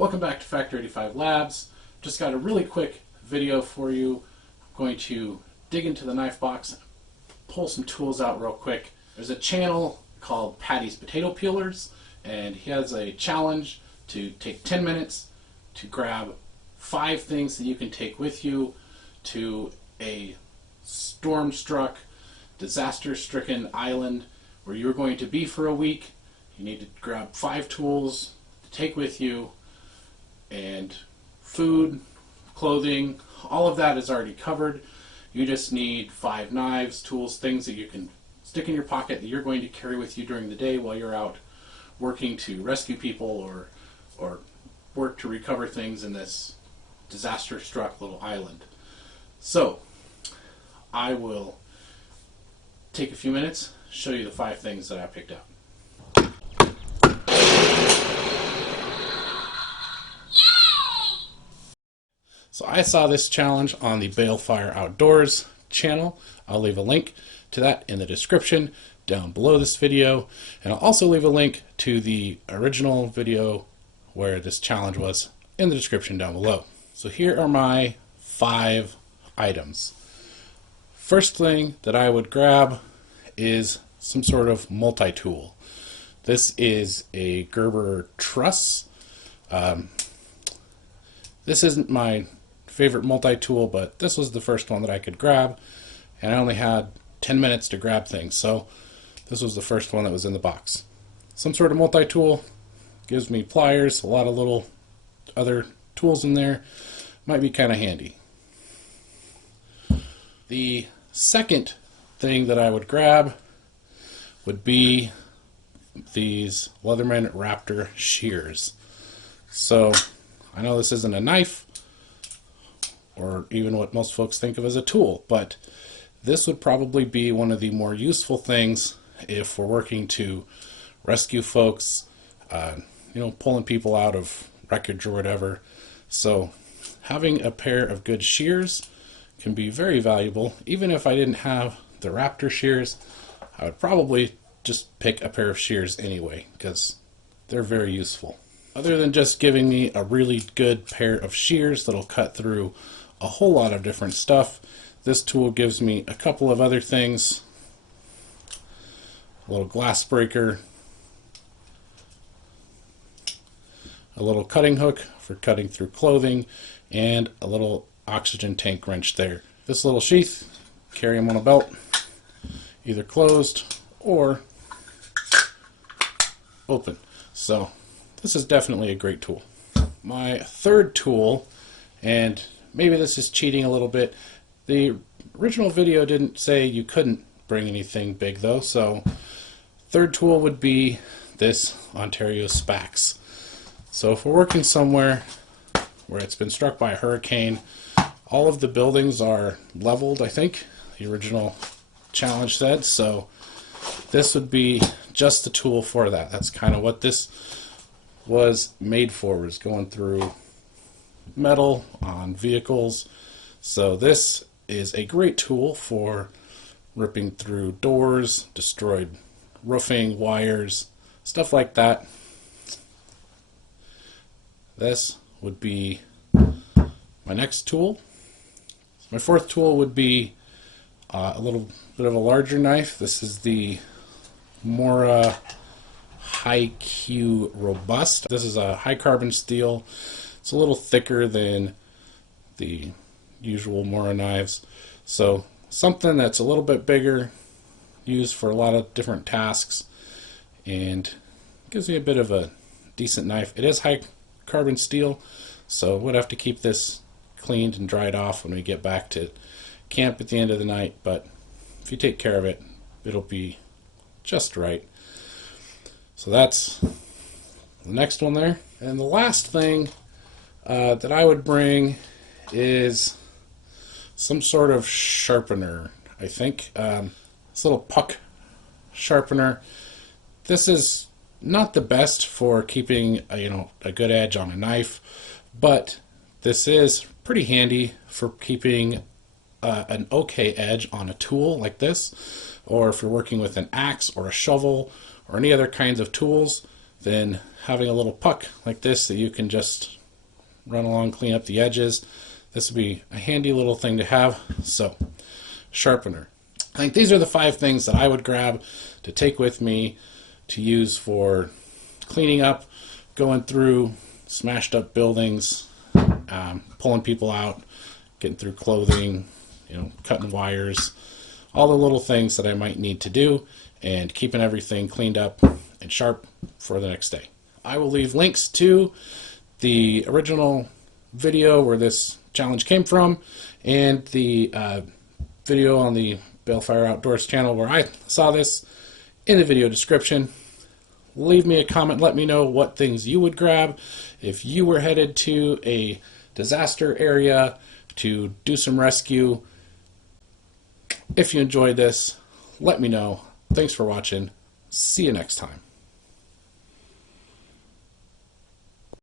Welcome back to Factor 85 Labs. Just got a really quick video for you. I'm going to dig into the knife box, pull some tools out real quick. There's a channel called Paddys Potato Peelers, and he has a challenge to take 10 minutes to grab 5 things that you can take with you to a storm-struck, disaster-stricken island where you're going to be for a week. You need to grab 5 tools to take with you, and food, clothing, all of that is already covered. You just need 5 knives, tools, things that you can stick in your pocket that you're going to carry with you during the day while you're out working to rescue people or work to recover things in this disaster-struck little island. So, I will take a few minutes, show you the 5 things that I picked out. So I saw this challenge on the Balefire Outdoors channel. I'll leave a link to that in the description down below this video, and I'll also leave a link to the original video where this challenge was in the description down below. So here are my 5 items. First thing that I would grab is some sort of multi-tool. This is a Gerber Truss. This isn't my favorite multi-tool, but this was the first one that I could grab, and I only had 10 minutes to grab things, so this was the first one that was in the box. Some sort of multi-tool gives me pliers, a lot of little other tools in there, might be kind of handy. The second thing that I would grab would be these Leatherman Raptor shears. So I know this isn't a knife or even what most folks think of as a tool, but this would probably be one of the more useful things if we're working to rescue folks, pulling people out of wreckage or whatever. So having a pair of good shears can be very valuable. Even if I didn't have the Raptor shears, I would probably just pick a pair of shears anyway, because they're very useful. Other than just giving me a really good pair of shears that'll cut through a whole lot of different stuff, this tool gives me a couple of other things. A little glass breaker, a little cutting hook for cutting through clothing, and a little oxygen tank wrench there. This little sheath, carry them on a belt, either closed or open. So this is definitely a great tool. My third tool, and maybe this is cheating a little bit, the original video didn't say you couldn't bring anything big though, so third tool would be this Ontario Spax. So if we're working somewhere where it's been struck by a hurricane, all of the buildings are leveled, I think the original challenge said, so this would be just the tool for that. That's kind of what this was made for, was going through metal on vehicles. So this is a great tool for ripping through doors, destroyed roofing, wires, stuff like that. This would be my next tool. My fourth tool would be a little bit of a larger knife. This is the Morakniv Robust. This is a high carbon steel. It's a little thicker than the usual Mora knives, so something that's a little bit bigger, used for a lot of different tasks, and gives me a bit of a decent knife. It is high carbon steel, so we'd have to keep this cleaned and dried off when we get back to camp at the end of the night, but if you take care of it, it'll be just right. So that's the next one there. And the last thing that I would bring is some sort of sharpener, I think. This little puck sharpener. This is not the best for keeping a good edge on a knife, but this is pretty handy for keeping an okay edge on a tool like this, or if you're working with an axe or a shovel or any other kinds of tools. than having a little puck like this that you can just run along, clean up the edges. This would be a handy little thing to have. So, sharpener. I think these are the 5 things that I would grab to take with me to use for cleaning up, going through smashed up buildings, pulling people out, getting through clothing, cutting wires, all the little things that I might need to do, and keeping everything cleaned up and sharp for the next day. I will leave links to the original video where this challenge came from, and the video on the Balefire Outdoors channel where I saw this in the video description. Leave me a comment, let me know what things you would grab if you were headed to a disaster area to do some rescue. If you enjoyed this, let me know. Thanks for watching. See you next time.